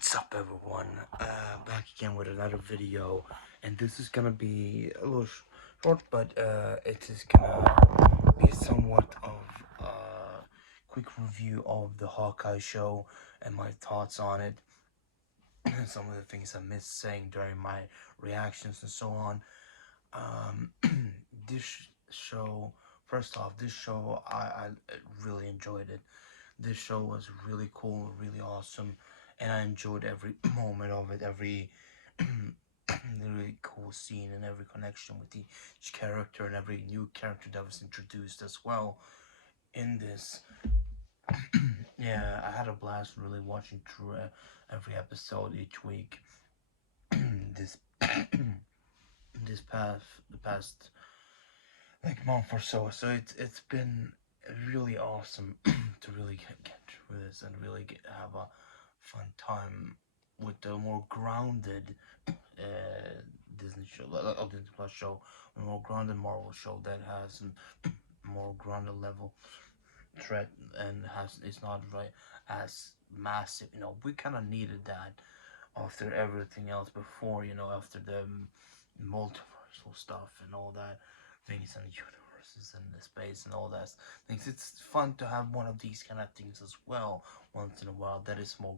What's up, everyone? Back again with another video, and this is gonna be a little short, but it is gonna be somewhat of a quick review of the Hawkeye show and my thoughts on it, some of the things I missed saying during my reactions and so on. Um, this show, first off, this show I really enjoyed it. This show was really cool, really awesome, and I enjoyed every moment of it, every really cool scene and every connection with each character and every new character that was introduced as well in this. Yeah, I had a blast really watching through every episode each week. this this past like month or so. So it's been really awesome to really get through this and really have a fun time with the more grounded Disney show, Disney Plus show, a more grounded Marvel show that has a more grounded level threat and has it's not right as massive. We kind of needed that after everything else before. After the multiversal stuff and all that things and universes and the space and all that things. It's fun to have one of these kind of things as well once in a while. That is more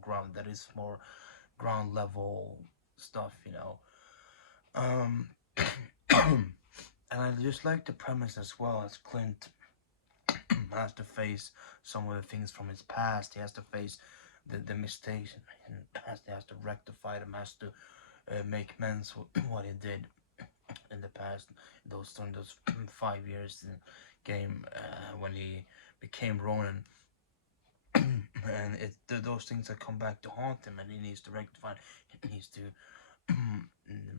ground level stuff. Um, and I just like the premise as well as Clint has to face some of the things from his past. He has to face the mistakes and has to rectify them. Has to make amends with what he did in the past. During those 5 years in game when he became Ronin. And those things that come back to haunt him, and he needs to rectify. He needs to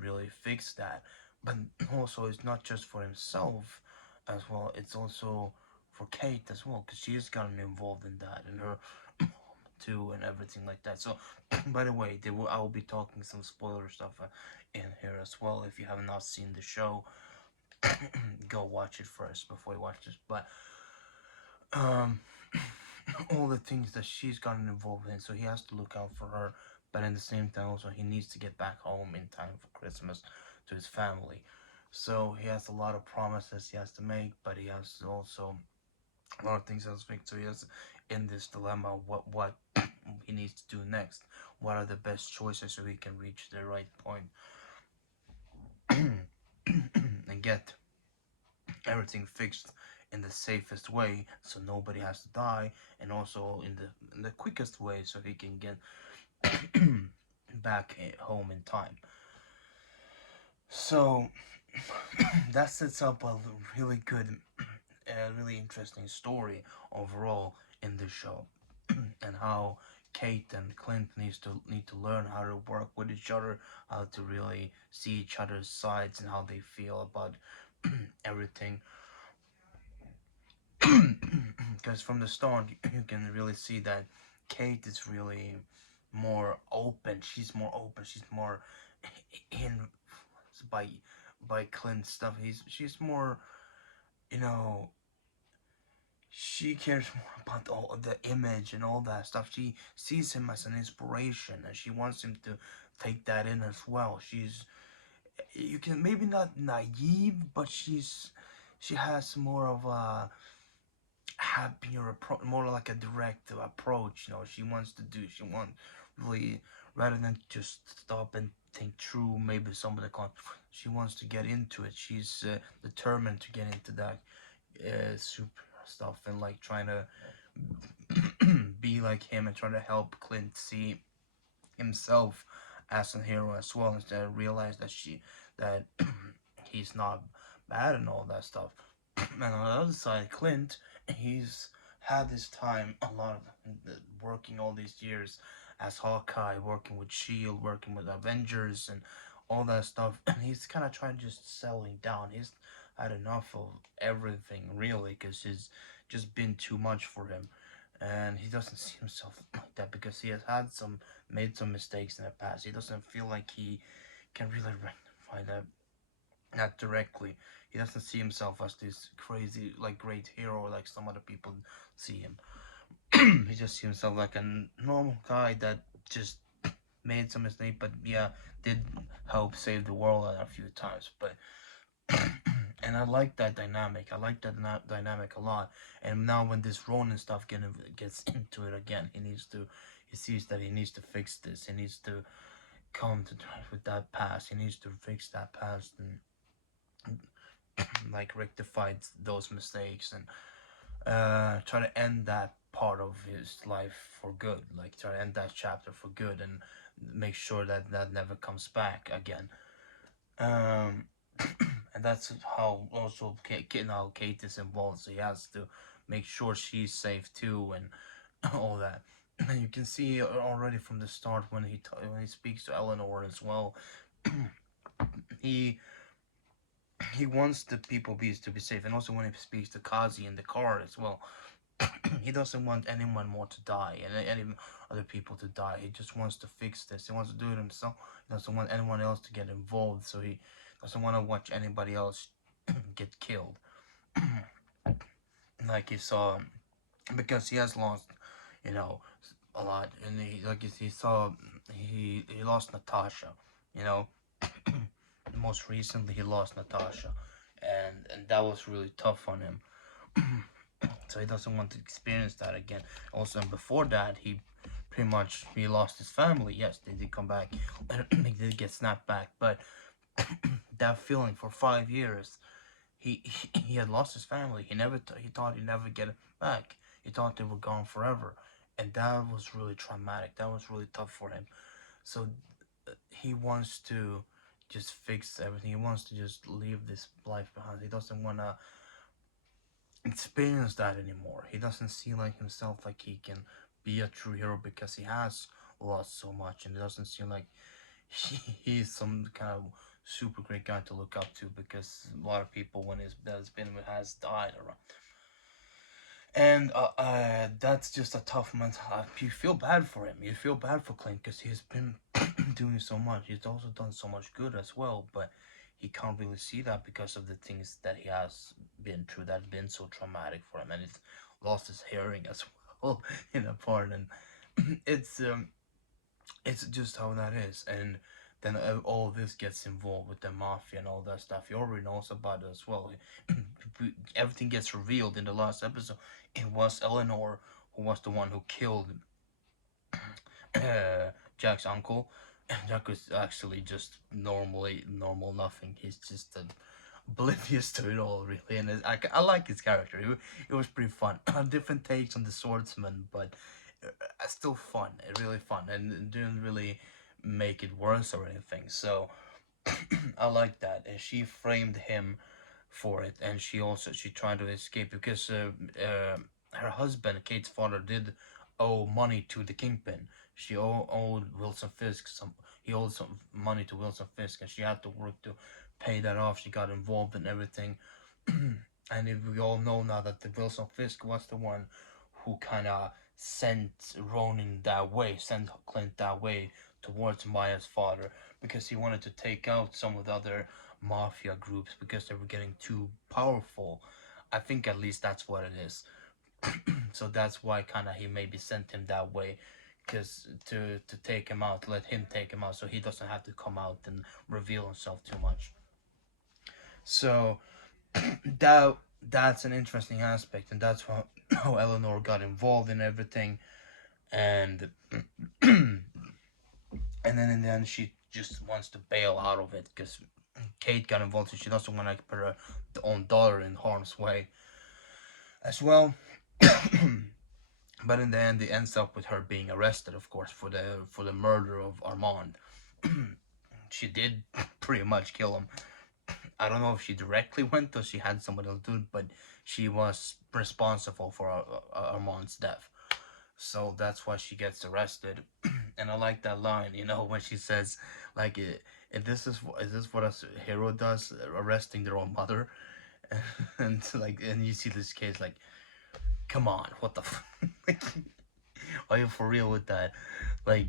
really fix that. But also, it's not just for himself as well. It's also for Kate as well, because she's gotten involved in that, and her too, and everything like that. So, by the way, I will be talking some spoiler stuff in here as well. If you have not seen the show, go watch it first before you watch this. But um, all the things that she's gotten involved in, so he has to look out for her. But at the same time, also he needs to get back home in time for Christmas to his family. So he has a lot of promises he has to make, but he has also a lot of things he has to make. So he has in this dilemma what he needs to do next. What are the best choices so he can reach the right point and get everything fixed in the safest way so nobody has to die, and also in the quickest way so he can get back home in time. So that sets up a really good, really interesting story overall in the show, and how Kate and Clint need to learn how to work with each other, how to really see each other's sides and how they feel about everything. Because from the start you can really see that Kate is really more open. She's more open. She's more influenced by Clint's stuff. She's more, you know, she cares more about all the image and all that stuff. She sees him as an inspiration, and she wants him to take that in as well. You can maybe not naive, but she has more of a happier approach, more like a direct approach. She wants really, rather than just stop and think through maybe some of the she wants to get into it. She's determined to get into that super stuff, and like trying to be like him and trying to help Clint see himself as a hero as well, instead of realize that he's not bad and all that stuff. And on the other side, Clint, he's had this time a lot of working all these years as Hawkeye, working with Shield, working with Avengers, and all that stuff. And he's kind of trying to just settling down. He's had enough of everything really, because it's just been too much for him, and he doesn't see himself like that because he has made some mistakes in the past. He doesn't feel like he can really rectify that not directly. He doesn't see himself as this crazy, like, great hero like some other people see him. He just sees himself like a normal guy that just made some mistake, but yeah, did help save the world a few times. But and I like that dynamic. I like that dynamic a lot. And now when this Ronin stuff gets into it again, he sees that he needs to fix this. He needs to come to terms with that past. He needs to fix that past and like rectify those mistakes and try to end that part of his life for good. Like try to end that chapter for good and make sure that that never comes back again. Um, and that's how also now Kate is involved. So he has to make sure she's safe too and all that. And you can see already from the start when he speaks to Eleanor as well. he he wants the people bees to be safe, and also when he speaks to Kazi in the car as well. He doesn't want anyone more to die and any other people to die. He just wants to fix this. He wants to do it himself. He doesn't want anyone else to get involved, so he doesn't want to watch anybody else get killed. Like he saw, because he has lost, you know, a lot, and he saw he lost Natasha, you know. Most recently, he lost Natasha, and that was really tough on him. So he doesn't want to experience that again. Also, and before that, he pretty much he lost his family. Yes, they did come back. They did get snapped back, but that feeling for 5 years, he had lost his family. He thought he'd never get it back. He thought they were gone forever, and that was really traumatic. That was really tough for him. So he wants to just fix everything. He wants to just leave this life behind. He doesn't want to experience that anymore. He doesn't see like himself like he can be a true hero because he has lost so much, and it doesn't seem like he's some kind of super great guy to look up to because a lot of people when he's that has been with has died around. And that's just a tough month. You feel bad for him. You feel bad for Clint because he's been doing so much. He's also done so much good as well, but he can't really see that because of the things that he has been through that have been so traumatic for him, and he's lost his hearing as well in a part, and it's um it's just how that is. And then all this gets involved with the mafia and all that stuff. He already knows about it as well. Everything gets revealed in the last episode. It was Eleanor who was the one who killed Jack's uncle. And Jack was actually just normal nothing. He's just oblivious to it all, really. And I like his character. It was pretty fun. Different takes on the swordsman, but still fun. Really fun, and it didn't really make it worse or anything. So I like that. And she framed him for it, and she tried to escape because her husband, Kate's father, did owe money to the kingpin. She owed Wilson Fisk some. He owed some money to Wilson Fisk, and she had to work to pay that off. She got involved in everything, and we all know now that the Wilson Fisk was the one who kind of sent Ronin that way, sent Clint that way towards Maya's father because he wanted to take out some of the other mafia groups because they were getting too powerful. I think at least that's what it is. So that's why kind of he maybe sent him that way, because to take him out, let him take him out, so he doesn't have to come out and reveal himself too much. So that's an interesting aspect, and that's how Eleanor got involved in everything, and and then in the end she just wants to bail out of it because Kate got involved, so she doesn't want to put her own daughter in harm's way as well. But in the end, it ends up with her being arrested, of course, for the murder of Armand. She did pretty much kill him. I don't know if she directly went or she had somebody else do it, but she was responsible for Armand's death. So that's why she gets arrested. And I like that line, when she says, like, "If is this what a hero does, arresting their own mother?" And like, and you see this case, like, come on, what the like, are you for real with that? Like,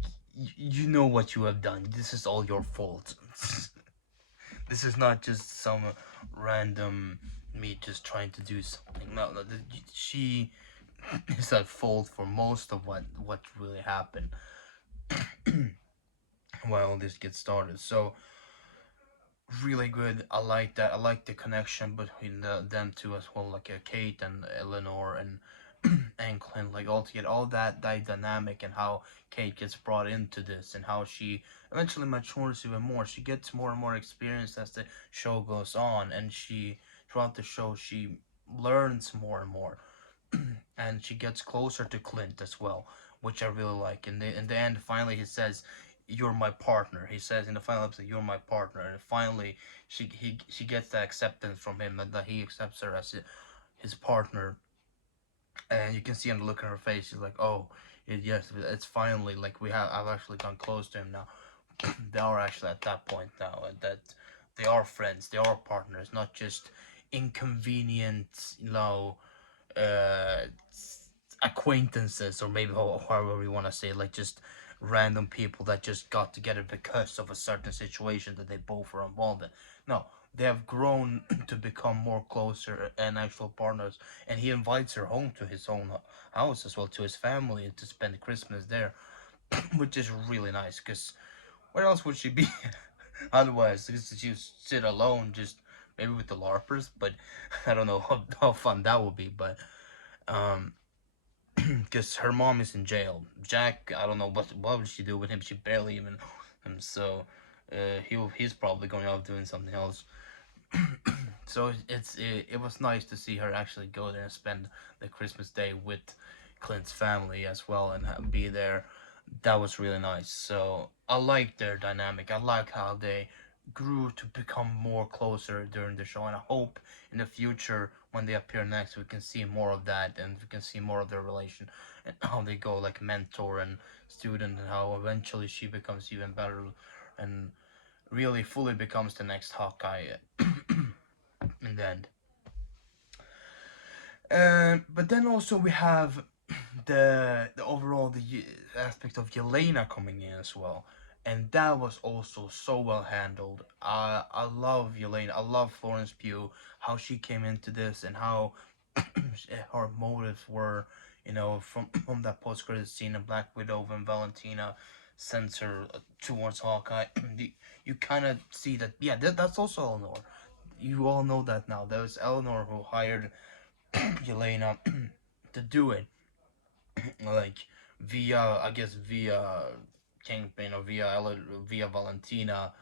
you know what you have done. This is all your fault. This is not just some random me just trying to do something. No, she is at fault for most of what really happened. while this gets started. So really good. I like that. I like the connection between them two as well, like Kate and Eleanor and and Clint, like all together, all that dynamic, and how Kate gets brought into this, and how she eventually matures even more. She gets more and more experience as the show goes on, and she throughout the show she learns more and more, and she gets closer to Clint as well, which I really like. In the end, finally he says, "You're my partner." He says in the final episode, "You're my partner," and finally she gets that acceptance from him, and that he accepts her as his partner. And you can see on the look on her face, she's like, "Oh, yes, it's finally like I've actually gone close to him now." They are actually at that point now, and that they are friends, they are partners, not just inconvenient, uh, acquaintances, or maybe however you want to say, like just random people that just got together because of a certain situation that they both were involved in. No, they have grown to become more closer and actual partners, and he invites her home to his own house as well, to his family, to spend Christmas there, which is really nice. Because where else would she be? Otherwise, she would sit alone, just maybe with the larpers. But I don't know how fun that would be. But um, because her mom is in jail. Jack, I don't know what would she do with him. She barely even him. So he's probably going off doing something else. So it was nice to see her actually go there and spend the Christmas day with Clint's family as well, and be there. That was really nice. So I like their dynamic. I like how they grew to become more closer during the show, and I hope in the future when they appear next we can see more of that, and we can see more of their relation and how they go like mentor and student, and how eventually she becomes even better and really fully becomes the next Hawkeye in the end. But then also we have the overall aspect of Yelena coming in as well, and that was also so well handled. I love Yelena. I love Florence Pugh, how she came into this, and how her motives were. From that post credit scene in Black Widow when Valentina sends her towards Hawkeye, you kind of see that. Yeah, that's also Eleanor. You all know that now. That was Eleanor who hired Yelena to do it, like via, I guess, via Kingpin, or via Valentina,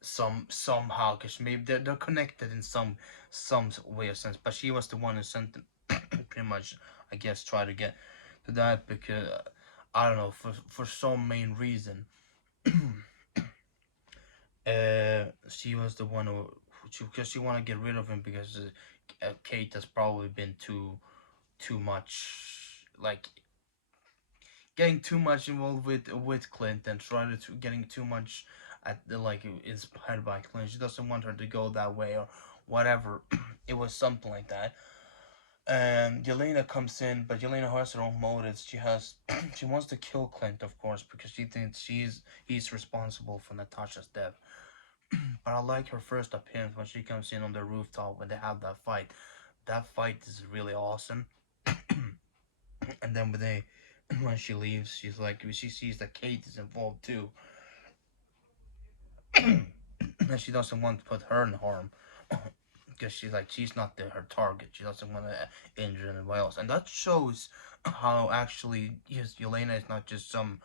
somehow, because maybe they're connected in some way or sense. But she was the one who sent them, pretty much, I guess, try to get to that, because I don't know, for some main reason. She was the one who, because she want to get rid of him, because Kate has probably been too much, like getting too much involved with Clint, and trying to getting too much at the, like, inspired by Clint. She doesn't want her to go that way, or whatever. It was something like that. And Yelena comes in, but Yelena has her own motives. She wants to kill Clint, of course, because she thinks he's responsible for Natasha's death. But I like her first appearance when she comes in on the rooftop when they have that fight. That fight is really awesome. And then when she leaves, she's like, she sees that Kate is involved too, and she doesn't want to put her in harm, because she's not her target. She doesn't want to injure anybody else, and that shows how actually, yes, Yelena is not just some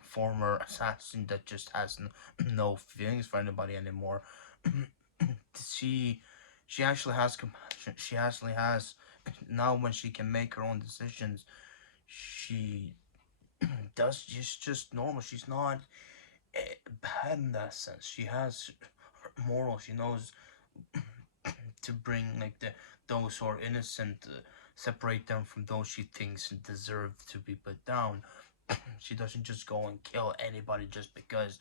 former assassin that just has no feelings for anybody anymore. she she actually has compassion. She actually has, now when she can make her own decisions. She does just normal. She's not bad in that sense. She has her morals. She knows to bring, like, those who are innocent, separate them from those she thinks deserve to be put down. She doesn't just go and kill anybody just because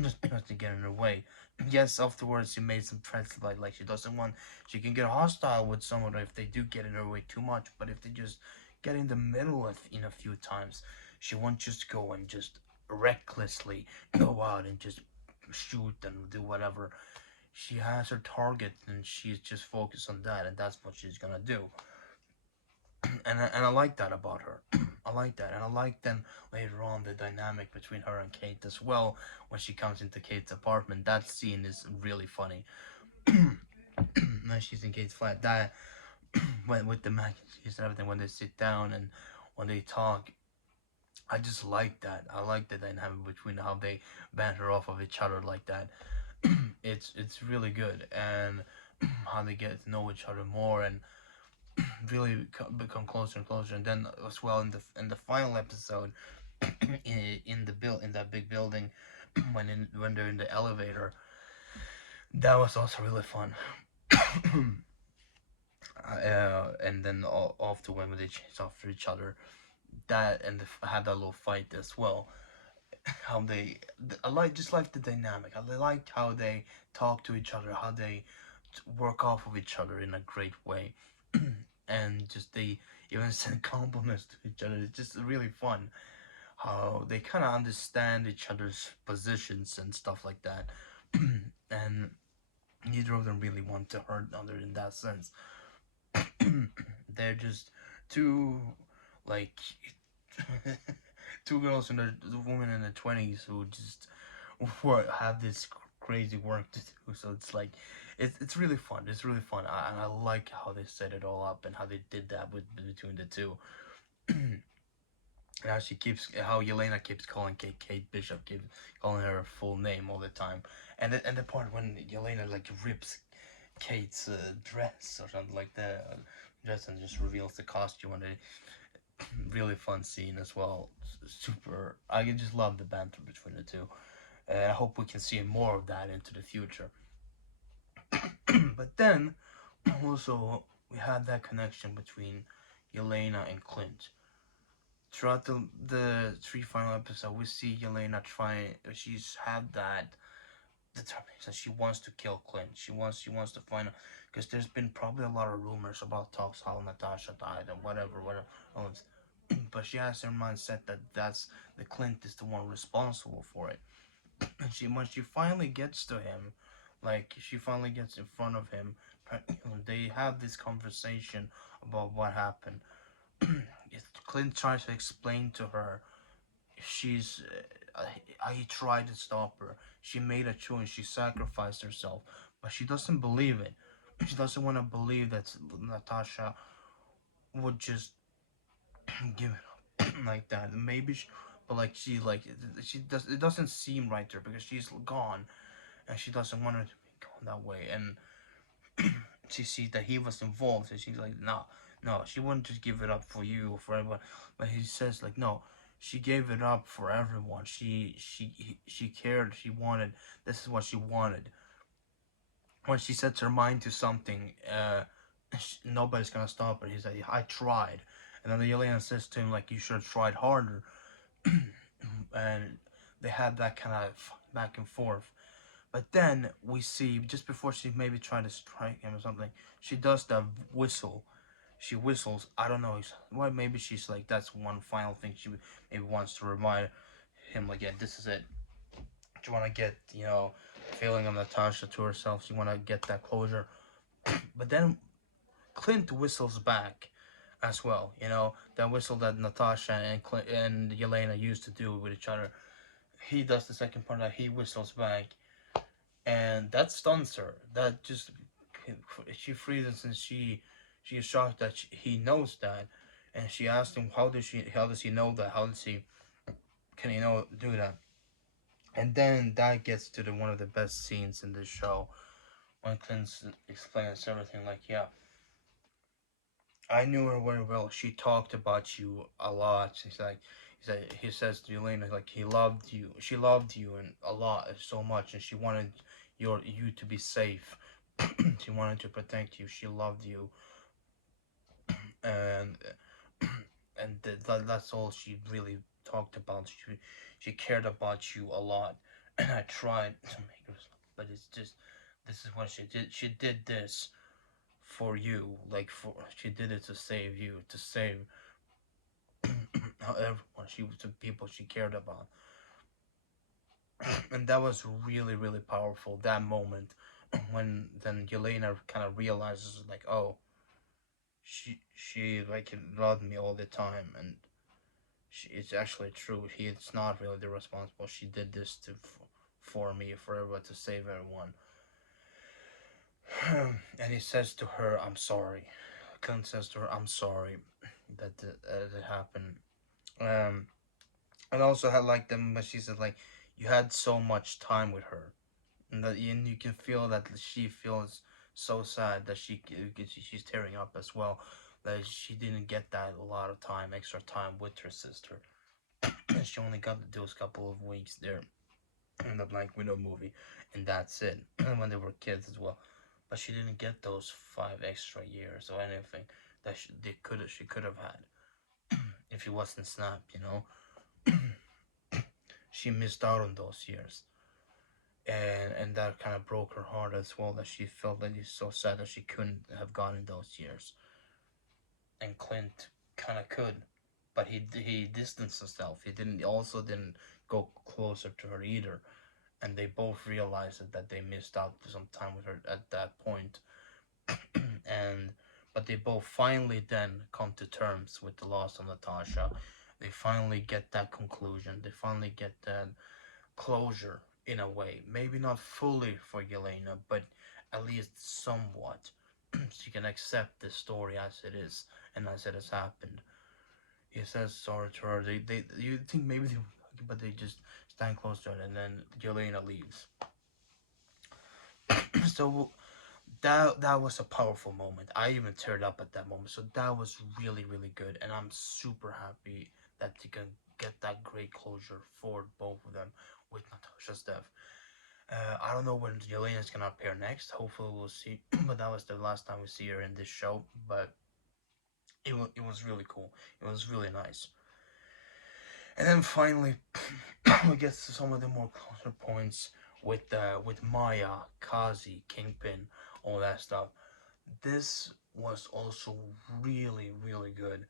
just because they get in her way. Yes, afterwards she made some threats, like she doesn't want, she can get hostile with someone if they do get in her way too much, but if they just get in the middle of in a few times, she won't just go and just recklessly go out and just shoot and do whatever. She has her target and she's just focused on that, and that's what she's gonna do. and I like that about her. I like that, and I like then later on the dynamic between her and Kate as well. When she comes into Kate's apartment, that scene is really funny. When she's in Kate's flat, that when with the mac and cheese and everything, when they sit down and when they talk, I just like that. I like the dynamic between how they banter off of each other like that. It's really good, and how they get to know each other more and really become closer and closer. And then as well in the final episode, in that big building, when they're in the elevator, that was also really fun. And then off to when they chase after each other, that and had that little fight as well. How they, I like just like the dynamic. I like how they talk to each other, how they work off of each other in a great way, and just they even send compliments to each other. It's just really fun how they kind of understand each other's positions and stuff like that, and neither of them really want to hurt the other in that sense. They're just two, like, two girls and the woman in the 20s who just work, have this crazy work to do. So it's like, it's really fun. It's really fun. And I like how they set it all up and how they did that with between the two. And how she keeps, how Yelena keeps calling Kate Bishop, keeps calling her full name all the time. And the part when Yelena like rips Kate's dress or something like that, dress, and just reveals the costume, and a really fun scene as well. Super, I just love the banter between the two. I hope we can see more of that into the future. But then also we had that connection between Yelena and Clint. Throughout the three final episodes, we see Yelena trying. She's had that determination. She wants to kill Clint. She wants to find out, because there's been probably a lot of rumors about talks how Natasha died and whatever. But she has her mindset that the Clint is the one responsible for it. And she when she finally gets to him, like she finally gets in front of him, they have this conversation about what happened. Clint tries to explain to her she's he tried to stop her. She made a choice. She sacrificed herself, but she doesn't believe it. She doesn't want to believe that Natasha would just give it up like that. Maybe, but like she does. It doesn't seem right to her because she's gone, and she doesn't want her to be gone that way. And she sees that he was involved, and she's like, no, no, she wouldn't just give it up for you or for everyone. But he says like, no, she gave it up for everyone. She cared. She wanted. This is what she wanted. When she sets her mind to something, nobody's gonna stop her. He's like, I tried. And then the alien says to him like, you should have tried harder. And they had that kind of back and forth. But then we see, just before she maybe trying to strike him or something, she does that whistle. She whistles. I don't know. Why? Maybe she's like, that's one final thing she maybe wants to remind him. Like, yeah, this is it. She want to get, feeling of Natasha to herself. She want to get that closure. But then Clint whistles back as well. That whistle that Natasha and Yelena used to do with each other. He does the second part that he whistles back, and that stuns her. That just she freezes, and she is shocked that he knows that, and she asked him how does he know that, how does he can he do that. And then that gets to the one of the best scenes in this show, when Clint explains everything like, yeah, I knew her very well. She talked about you a lot. He says to Elena like he loved you. She loved you and a lot, so much, and she wanted you to be safe. She wanted to protect you. She loved you, and that's all she really talked about. She cared about you a lot, and I tried to make her, but it's just this is what she did. She did this for you, like for she did it to save you, to save everyone. She was the people she cared about, and that was really really powerful. That moment when then Yelena kind of realizes like, oh, she like loved me all the time, and it's actually true. It's not really the responsible. She did this for me, for everyone, to save everyone. And he says to her, "I'm sorry." Clint says to her, "I'm sorry that it happened." Um, and also had like them, but she said like you had so much time with her, and that and you can feel that she feels so sad that she's tearing up as well, that she didn't get that a lot of time, extra time with her sister. She only got those couple of weeks there in the Black Widow movie, and that's it. And when they were kids as well, but she didn't get those 5 extra years or anything that she could have had if she wasn't snapped. She missed out on those years, and that kind of broke her heart as well. That she felt that it's so sad that she couldn't have gone in those years, and Clint kind of could, but he distanced himself. He didn't go closer to her either, and they both realized that they missed out some time with her at that point. and but they both finally then come to terms with the loss of Natasha. They finally get that conclusion. They finally get that closure in a way. Maybe not fully for Yelena, but at least somewhat. She can accept the story as it is and as it has happened. He says sorry to her. They you think maybe they, but they just stand close to her, and then Yelena leaves. So that was a powerful moment. I even teared up at that moment. So that was really really good, and I'm super happy that they can get that great closure for both of them with Natasha's death. I don't know when Yelena's gonna appear next. Hopefully we'll see. But that was the last time we see her in this show. But it was really cool. It was really nice. And then finally, we get to some of the more closer points with Maya, Kazi, Kingpin, all that stuff. This was also really really good.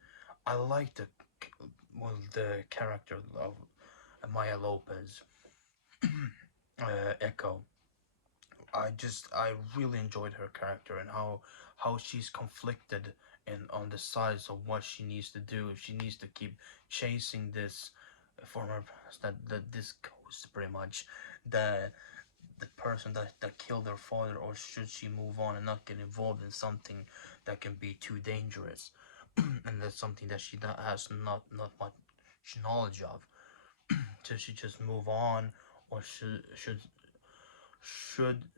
I liked the character of Maya Lopez, Echo. I really enjoyed her character and how she's conflicted and on the sides of what she needs to do. If she needs to keep chasing this former that this ghost, pretty much the the person that killed her father, or should she move on and not get involved in something that can be too dangerous, and that's something that she has not much knowledge of. Should she just move on, or should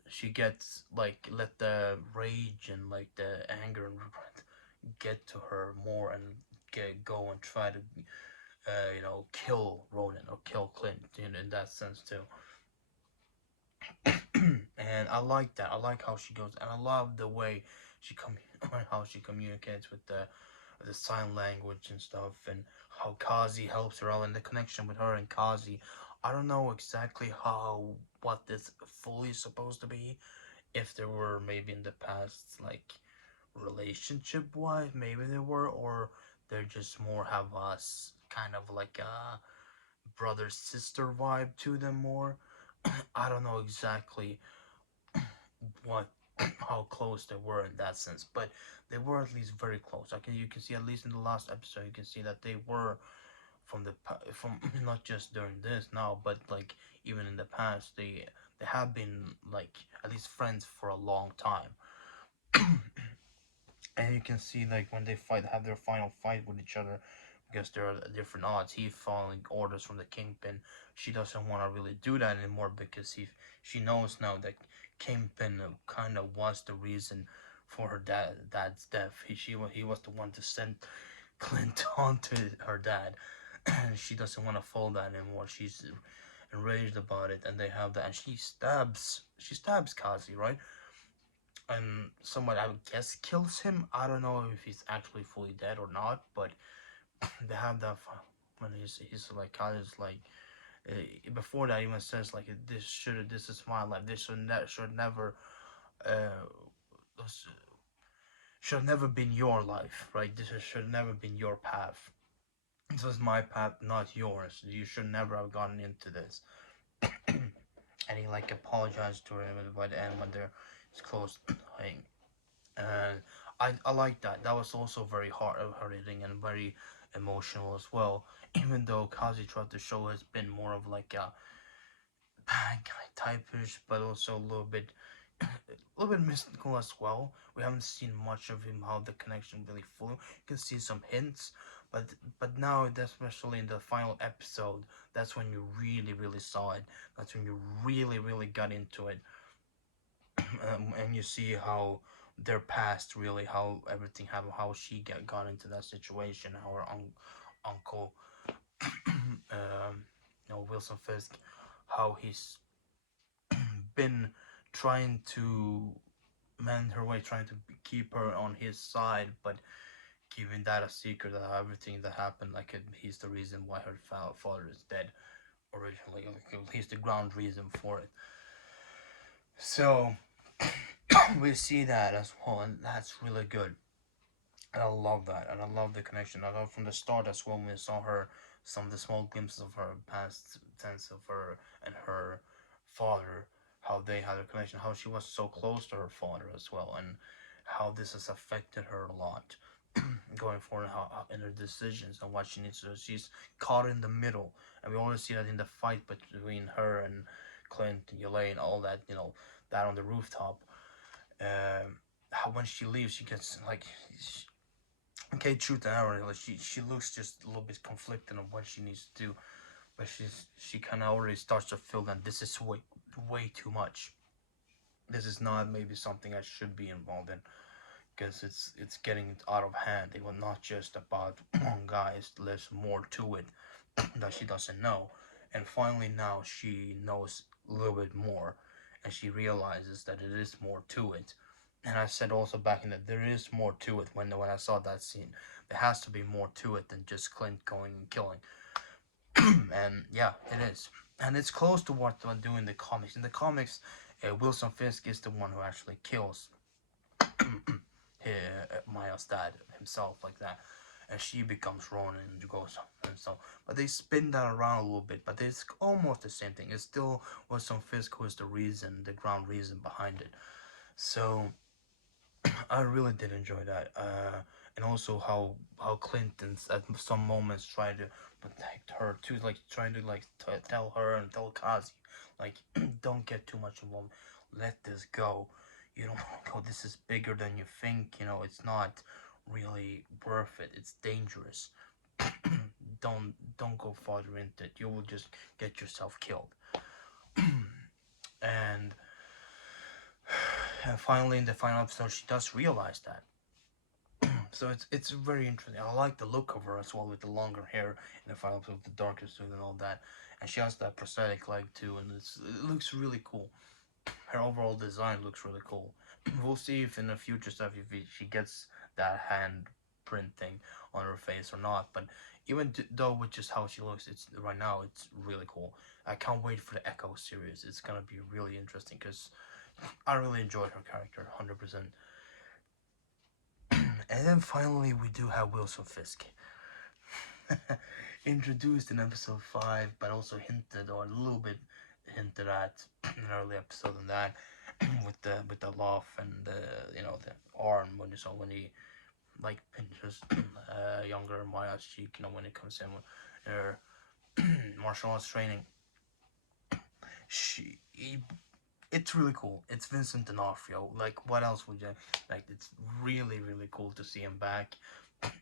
she get like let the rage and like the anger and regret get to her more and go and try to kill Ronan or kill Clint in that sense too. And I like that. I like how she goes, and I love the way she how she communicates with the sign language and stuff, and how Kazi helps her out, and the connection with her and Kazi. I don't know exactly what this fully is supposed to be. If there were maybe in the past like relationship wise, maybe they were, or they're just more have us kind of like a brother sister vibe to them more. I don't know exactly what how close they were in that sense, but they were at least very close. You can see at least in the last episode, you can see that they were from not just during this now, but like even in the past, they have been like at least friends for a long time. And you can see like when they have their final fight with each other, because there are different odds. He following orders from the Kingpin. She doesn't want to really do that anymore because she knows now that Kingpin kind of was the reason for her dad's death. He was the one to send Clint on to her dad, and she doesn't want to follow that anymore. She's enraged about it, and they have that, and she stabs Kazi, right? And someone I would guess kills him. I don't know if he's actually fully dead or not, but they have that when he's like Kazi's like before that even says like this is my life. This should never uh this should have never been your life, right? Should never been your path. This was my path, not yours. You should never have gotten into this. And he like apologized to him by the end when they're it's close. Like, And I like that. That was also very hard hitting and very emotional as well. Even though Kazi throughout the show has been more of like a bad guy typish, but also a little bit mystical as well. We haven't seen much of him, how the connection really flew. You can see some hints, but now, especially in the final episode, that's when you really saw it. That's when you really got into it, and you see how their past really, how everything happened, how she got into that situation, how her uncle, Wilson Fisk, how he's been trying to mend her way, trying to keep her on his side, but keeping that a secret, that everything that happened, like he's the reason why her father is dead originally. Like, he's the ground reason for it. So we see that as well, and that's really good. And I love that, and I love the connection. I love from the start as well when we saw her, some of the small glimpses of her past tense of her and her father, how they had a connection, how she was so close to her father as well, and how this has affected her a lot going forward, how in her decisions and what she needs to do. She's caught in the middle, and we always see that in the fight between her and Clint and Elaine, all that, that on the rooftop. How when she leaves, she gets like, okay, truth and error. Like she looks just a little bit conflicted on what she needs to do, but she kind of already starts to feel that this is way too much. This is not maybe something I should be involved in, because it's getting out of hand. It was not just about one guy. There's more to it that she doesn't know, and finally now she knows a little bit more, and she realizes that it is more to it. And I said also back in that there is more to it when I saw that scene. There has to be more to it than just Clint going and killing. And yeah, it is. And it's close to what they do in the comics. In the comics, Wilson Fisk is the one who actually kills Maya's dad himself, like that. And she becomes Ronin and goes and so. But they spin that around a little bit. But it's almost the same thing. It's still Wilson Fisk who is the reason, the ground reason behind it. So I really did enjoy that, and also how Clinton's at some moments try to protect her too, like trying to like tell her and tell Kazi, like don't get too much involved, let this go, you don't go. This is bigger than you think. It's not really worth it. It's dangerous. Don't go farther into it. You will just get yourself killed. and and finally, in the final episode, she does realize that. So it's very interesting. I like the look of her as well, with the longer hair in the final episode, the darker suit and all that. And she has that prosthetic leg too, and it looks really cool. Her overall design looks really cool. We'll see if in the future stuff, if she gets that hand print thing on her face or not. But even though with just how she looks, it's right now it's really cool. I can't wait for the Echo series. It's gonna be really interesting because I really enjoyed her character, 100%. And then finally, we do have Wilson Fisk. Introduced in episode 5, but also hinted, or a little bit hinted at in an early episode on that, with the laugh and the arm when he like pinches younger Maya's cheek, when it comes in with her martial arts training. She he, it's really cool. It's Vincent D'Onofrio. Like, what else would you like? It's really cool to see him back.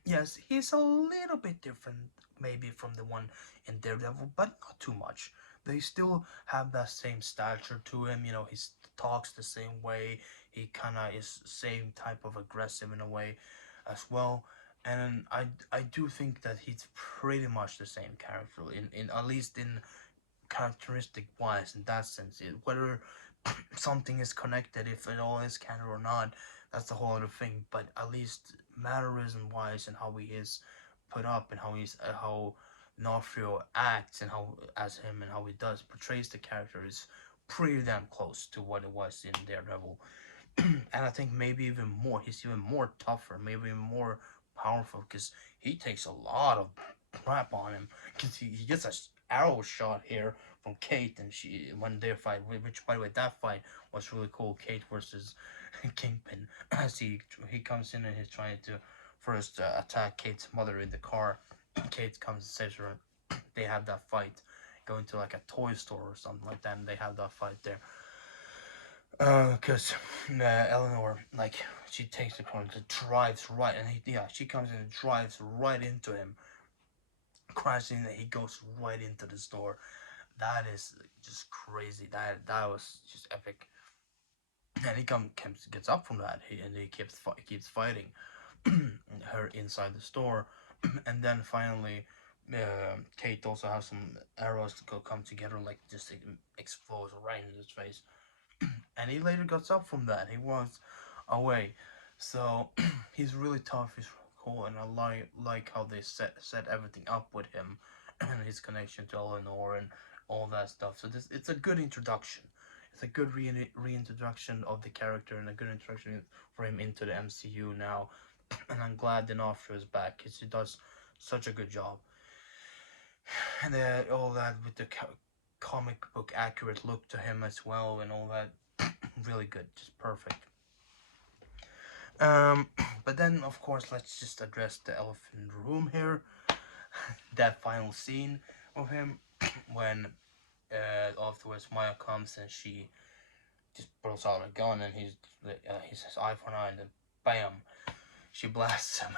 Yes, he's a little bit different, maybe from the one in Daredevil, but not too much. They still have that same stature to him. He talks the same way. He kind of is same type of aggressive in a way, as well. And I do think that he's pretty much the same character in at least in characteristic wise, in that sense. Whether something is connected, if it all is canon or not, that's the whole other thing. But at least mannerism wise, and how he is put up, and how Nofrio acts, and how as him, and how he does portrays the character, is pretty damn close to what it was in Daredevil. And I think maybe even more, he's even more tougher, maybe even more powerful, because he takes a lot of crap on him, because he gets arrow shot here from Kate, and she when they fight, which by the way that fight was really cool. Kate versus Kingpin, as he comes in and he's trying to first attack Kate's mother in the car. Kate comes and saves her. They have that fight, going to like a toy store or something like that, and they have that fight there. Because Eleanor, like, she takes the car and drives right, and she comes in and drives right into him, crashing, and he goes right into the store. That is just crazy. That was just epic. And he gets up from that, and he keeps fighting her inside the store, and then finally, Kate also has some arrows to come together, like just explodes right in his face. And he later gets up from that. He runs away. So he's really tough. He's cool, and I like how they set everything up with him and his connection to Eleanor and all that stuff. So it's a good introduction. It's a good reintroduction of the character and a good introduction for him into the MCU now. And I'm glad D'Onofrio is back because he does such a good job. And all that with the comic book accurate look to him as well, and all that. Really good, just perfect. Um, but then of course let's just address the elephant in the room here. That final scene of him when afterwards Maya comes and she just pulls out a gun and he says eye for an eye, and then bam, she blasts him.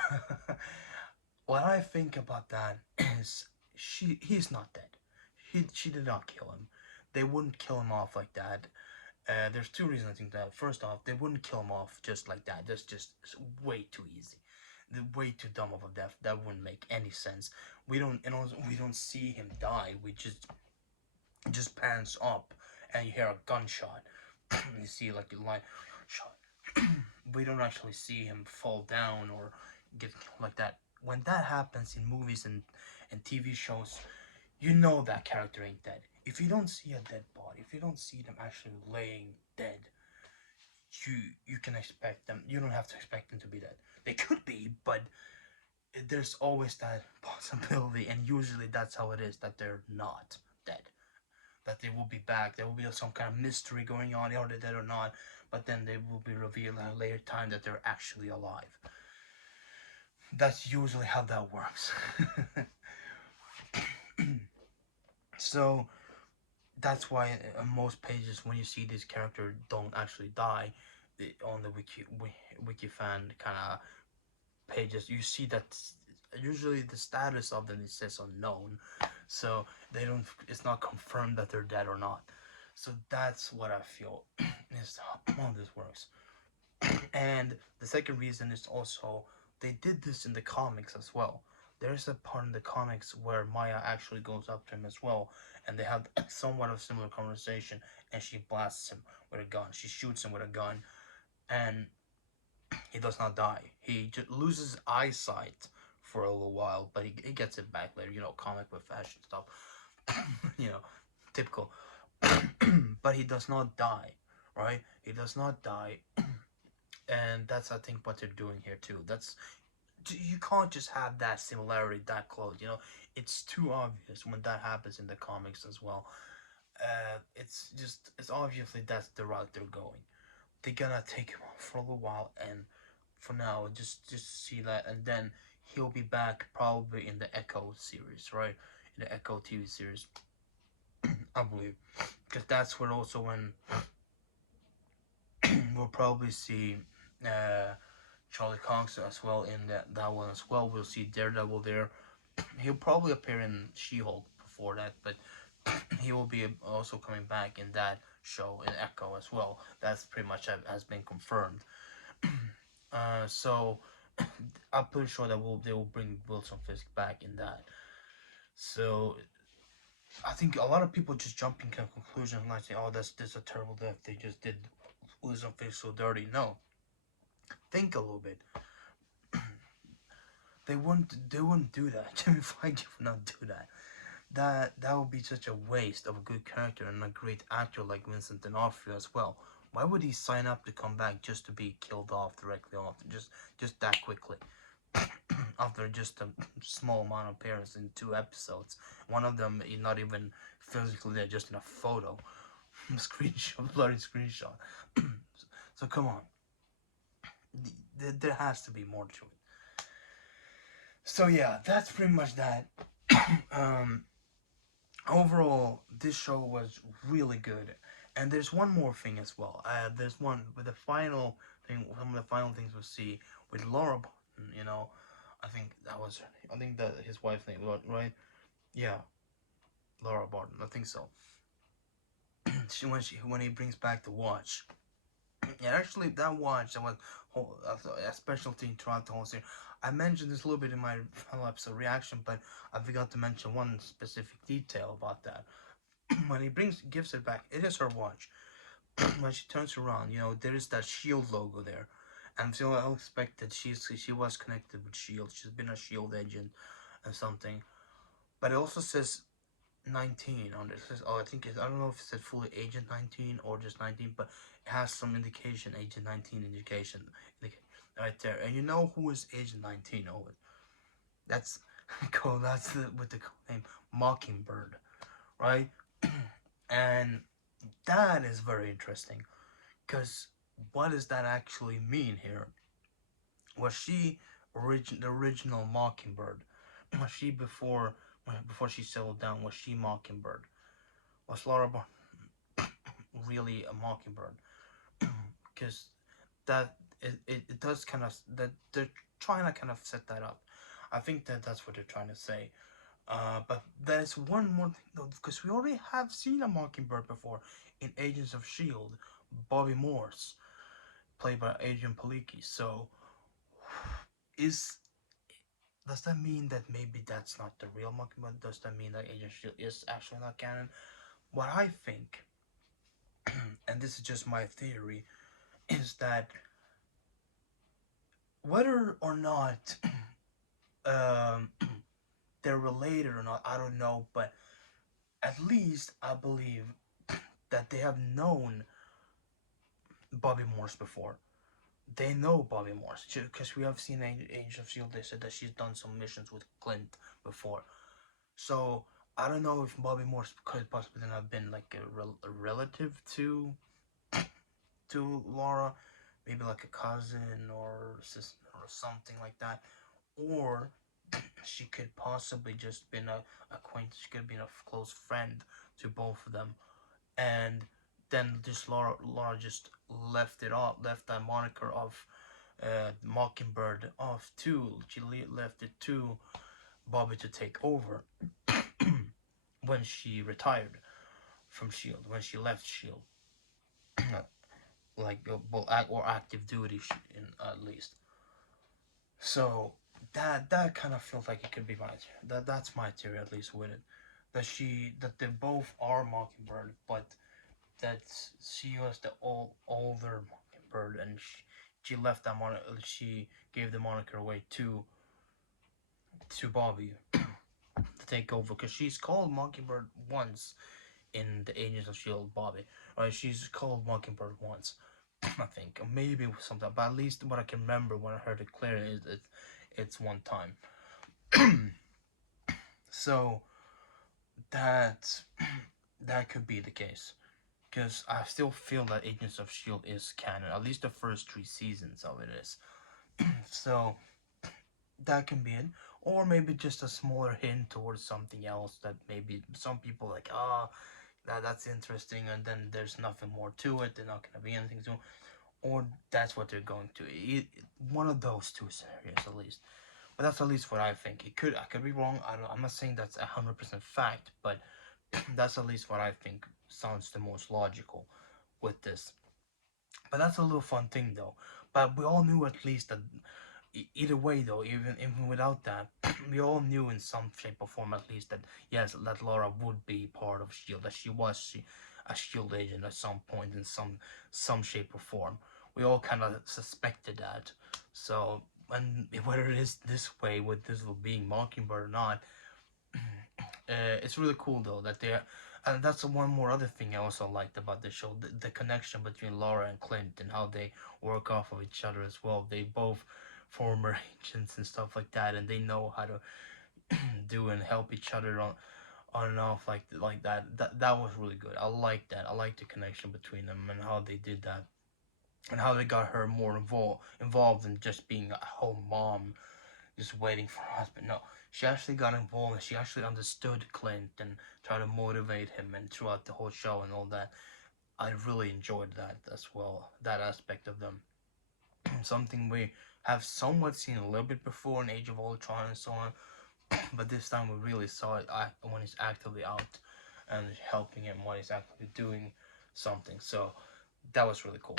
What I think about that is he's not dead. She did not kill him. They wouldn't kill him off like that. There's two reasons I think that. First off, they wouldn't kill him off just like that. That's just way too easy. Way too dumb of a death. That wouldn't make any sense. We don't, and also, we don't see him die. We just pans up and you hear a gunshot. You see like a light shot. We don't actually see him fall down or get like that. When that happens in movies and TV shows, you know that character ain't dead. If you don't see a dead body, if you don't see them actually laying dead, you you can expect them. You don't have to expect them to be dead. They could be, but there's always that possibility, and usually that's how it is, that they're not dead. That they will be back. There will be some kind of mystery going on, are they dead or not? But then they will be revealed at a later time that they're actually alive. That's usually how that works. So that's why on most pages when you see these characters don't actually die, on the wiki fan kind of pages, you see that usually the status of them, it says unknown, so they don't, it's not confirmed that they're dead or not. So that's what I feel is how this works. And the second reason is also they did this in the comics as well. There's a part in the comics where Maya actually goes up to him as well, and they have somewhat of a similar conversation, and she blasts him with a gun. She shoots him with a gun, and he does not die. He just loses eyesight for a little while, but he gets it back later. You know, comic book fashion stuff. You know, typical. But he does not die, right? He does not die, and that's I think what they're doing here too. That's, you can't just have that similarity that close. You know, it's too obvious when that happens in the comics as well. It's obviously that's the route they're going. They're gonna take him off for a little while, and for now, just see that, and then he'll be back probably in the Echo series, right? In the Echo TV series, I believe, because that's where also when we'll probably see uh, Charlie Cox as well in that one as well. We'll see Daredevil there. He'll probably appear in She-Hulk before that, but he will be also coming back in that show in Echo as well. That's pretty much has been confirmed. So I'm pretty sure that they will bring Wilson Fisk back in that. So I think a lot of people just jumping to conclusions like say, "Oh, that's a terrible death. They just did Wilson Fisk so dirty." No, think a little bit. They wouldn't do that. Jimmy Feige would not do that. That would be such a waste of a good character and a great actor like Vincent D'Onofrio as well. Why would he sign up to come back just to be killed off directly off, just that quickly? after just a small amount of appearance in 2 episodes. One of them is not even physically there, just in a photo, a screenshot, blurry screenshot. So come on, there has to be more to it. So yeah, that's pretty much that. um, Overall, this show was really good. And there's one more thing as well. There's one with the final thing. Some of the final things we'll see with Laura Barton. I think that was her name. I think that his wife's name, right? Yeah, Laura Barton. I think so. When he brings back the watch. And actually, that watch that was a special thing throughout the whole series. I mentioned this a little bit in my final episode reaction, but I forgot to mention one specific detail about that. When he gives it back, it is her watch. When she turns around, there is that Shield logo there, and so I expect that she was connected with Shield. She's been a Shield agent and something, but it also says 19 on it. It says, oh, I don't know if it said fully Agent 19 or just 19, but it has some indication, Agent 19 indication, right there. And you know who is Agent 19? Oh, that's cool. That's with the name Mockingbird, right? And that is very interesting, because what does that actually mean here? Was she the original Mockingbird? Was she before she settled down? Was she Mockingbird? Was Laura really a Mockingbird? Because it does kind of that they're trying to kind of set that up. I think that that's what they're trying to say. But there's one more thing though, because we already have seen a Mockingbird before in Agents of Shield, Bobby Morse, played by Adrian Palicki. So, is does that mean that maybe that's not the real Mockingbird? Does that mean that Agent Shield is actually not canon? What I think, and this is just my theory, is that whether or not um, they're related or not, I don't know, but at least I believe that they have known Bobby Morse before. They know Bobby Morse because we have seen Age of Shield. They said that she's done some missions with Clint before. So I don't know if Bobby Morse could possibly have been like a relative to Laura, maybe like a cousin or sister or something like that, or she could possibly just been a acquaintance. She could have been a close friend to both of them, and then just Laura just left that moniker of Mockingbird off too. She left it to Bobby to take over when she retired from Shield, when she left Shield, like well, or active duty in at least. So that kind of feels like it could be my theory. That's my theory at least with it. That they both are Mockingbird, but that she was the older Mockingbird, and she left that moniker. She gave the moniker away to Bobby to take over, because she's called Mockingbird once in the Agents of Shield. Bobby, right? She's called Mockingbird once, I think, maybe something, but at least what I can remember when I heard it clearly is it's one time. So that that could be the case, because I still feel that Agents of Shield is canon. At least the first 3 seasons of it is. So that can be it, or maybe just a smaller hint towards something else that maybe some people like. That's interesting, and then there's nothing more to it. There's not gonna be anything to, or that's what they're going to. One of those two scenarios at least. But that's at least what I think. I could be wrong. I'm not saying that's 100% fact, but that's at least what I think sounds the most logical with this. But that's a little fun thing though. But we all knew at least that either way though, even without that, we all knew in some shape or form at least that yes, that Laura would be part of Shield, that she was a Shield agent at some point in some shape or form. We all kind of suspected that. So, and whether it is this way with this being Mockingbird or not, it's really cool though that they. And that's one more other thing I also liked about the show, the connection between Laura and Clint and how they work off of each other as well. They both former agents and stuff like that, and they know how to do and help each other on and off like that. That was really good. I like that. I like the connection between them and how they did that, and how they got her more involved than just being a home mom just waiting for her husband. No, she actually got involved and she actually understood Clint and tried to motivate him and throughout the whole show and all that. I really enjoyed that as well, that aspect of them. Something we have somewhat seen a little bit before in Age of Ultron and so on, but this time we really saw it when he's actively out and helping him when he's actively doing something. So that was really cool.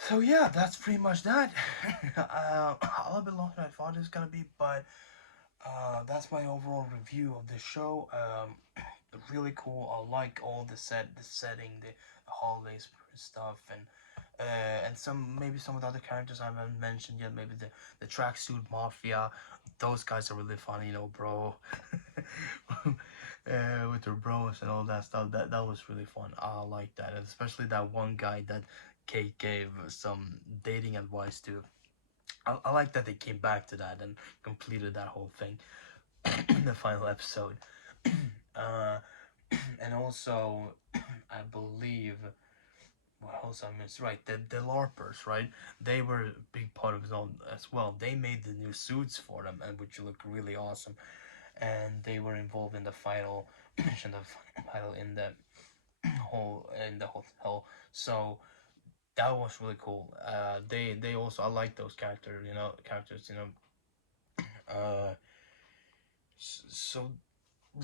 So yeah, that's pretty much that. A little bit longer than I thought it was gonna be, but that's my overall review of the show. Really cool. I like all the setting, the holidays stuff, and some of the other characters I haven't mentioned yet. Maybe the tracksuit mafia. Those guys are really funny, bro. With their bros and all that stuff. That was really fun. I like that, and especially that one guy that Kate gave some dating advice to. I like that they came back to that and completed that whole thing in the final episode. uh, and also, I believe what else I missed? Right, the LARPers, right? They were a big part of it all as well. They made the new suits for them, and which look really awesome. And they were involved in the final mission, the final in the hotel. So that was really cool. They also, I like those characters. Uh, so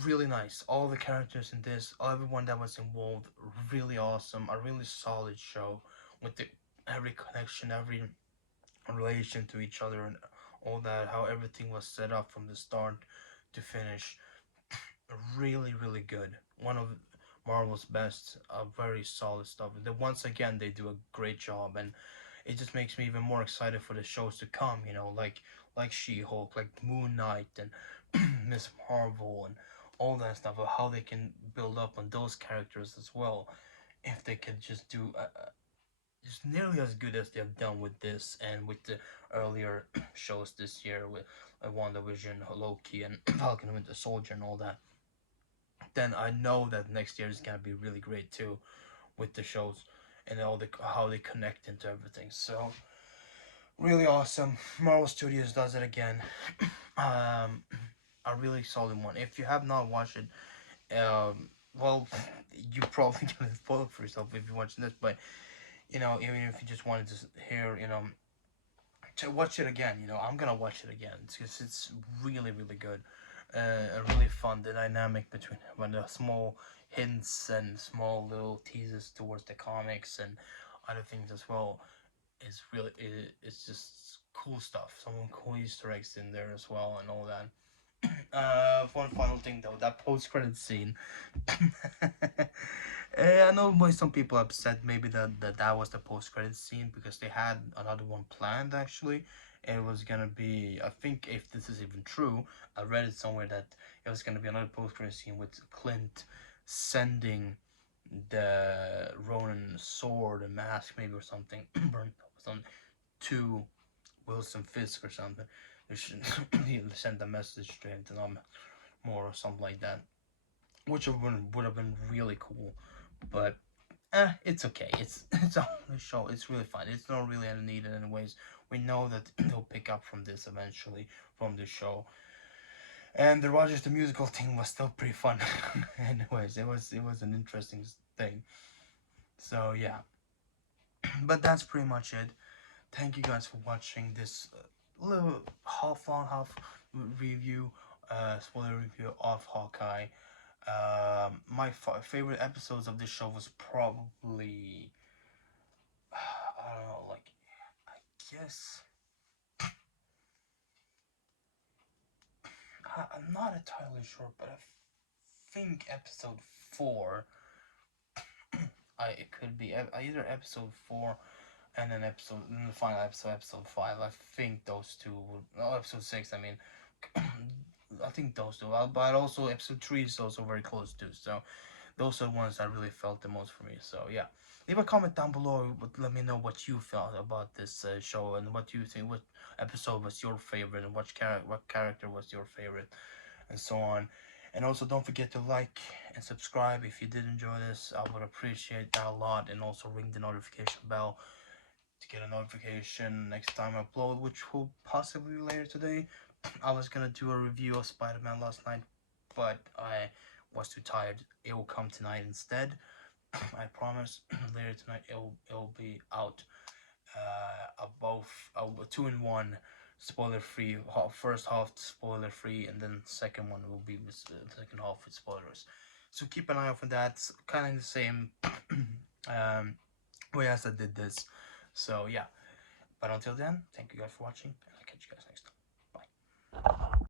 really nice. All the characters in this, everyone that was involved, really awesome. A really solid show with every connection, every relation to each other, and all that. How everything was set up from the start to finish. Really, really good. One of Marvel's best. Very solid stuff. Once again, they do a great job, and it just makes me even more excited for the shows to come. Like She-Hulk, like Moon Knight, and Miss Marvel, and all that stuff. Of how they can build up on those characters as well. If they could just do just nearly as good as they've done with this and with the earlier shows this year with WandaVision, Loki, and Falcon and Winter Soldier and all that, then I know that next year is gonna be really great too with the shows and all the how they connect into everything. So really awesome. Marvel Studios does it again. um, a really solid one. If you have not watched it, well, you probably gonna spoil it for yourself if you're watching this. But even if you just wanted to hear, to watch it again, I'm gonna watch it again because it's really, really good. Really fun. The dynamic between when the small hints and small little teases towards the comics and other things as well is really it's just cool stuff. Some cool Easter eggs in there as well and all that. One final thing though, that post credit scene. I know why some people are upset maybe that was the post credit scene because they had another one planned actually. It was gonna be, I think if this is even true, I read it somewhere that it was gonna be another post credit scene with Clint sending the Ronin sword and mask maybe or something, something to Wilson Fisk or something. They should send a message to him to know more or something like that, which would have been really cool. But it's okay. It's on the show. It's really fun. It's not really needed anyways. We know that they'll pick up from this eventually from the show. And the Rogers the musical thing was still pretty fun. Anyways, it was an interesting thing. So yeah, but that's pretty much it. Thank you guys for watching this little half long half review, spoiler review of Hawkeye. My favorite episodes of this show was probably I don't know, like I guess I'm not entirely sure, but I think episode 4. It could be either episode 4 and then the final episode 5. I think those two would. No, episode 6. I mean, I think those two. But also episode 3 is also very close too. So those are the ones that really felt the most for me. So yeah, leave a comment down below. Let me know what you felt about this show and what you think. What episode was your favorite, and what character was your favorite, and so on. And also, don't forget to like and subscribe if you did enjoy this. I would appreciate that a lot. And also, ring the notification bell to get a notification next time I upload, which will possibly be later today. I was gonna do a review of Spider-Man last night, but I was too tired. It will come tonight instead. I promise. Later tonight, it'll be out. Both 2 in 1, spoiler free. First half spoiler free, and then second one will be with the second half with spoilers. So keep an eye out for that. It's kind of in the same um, way as I did this. So yeah. But until then, thank you guys for watching, and I'll catch you guys next time.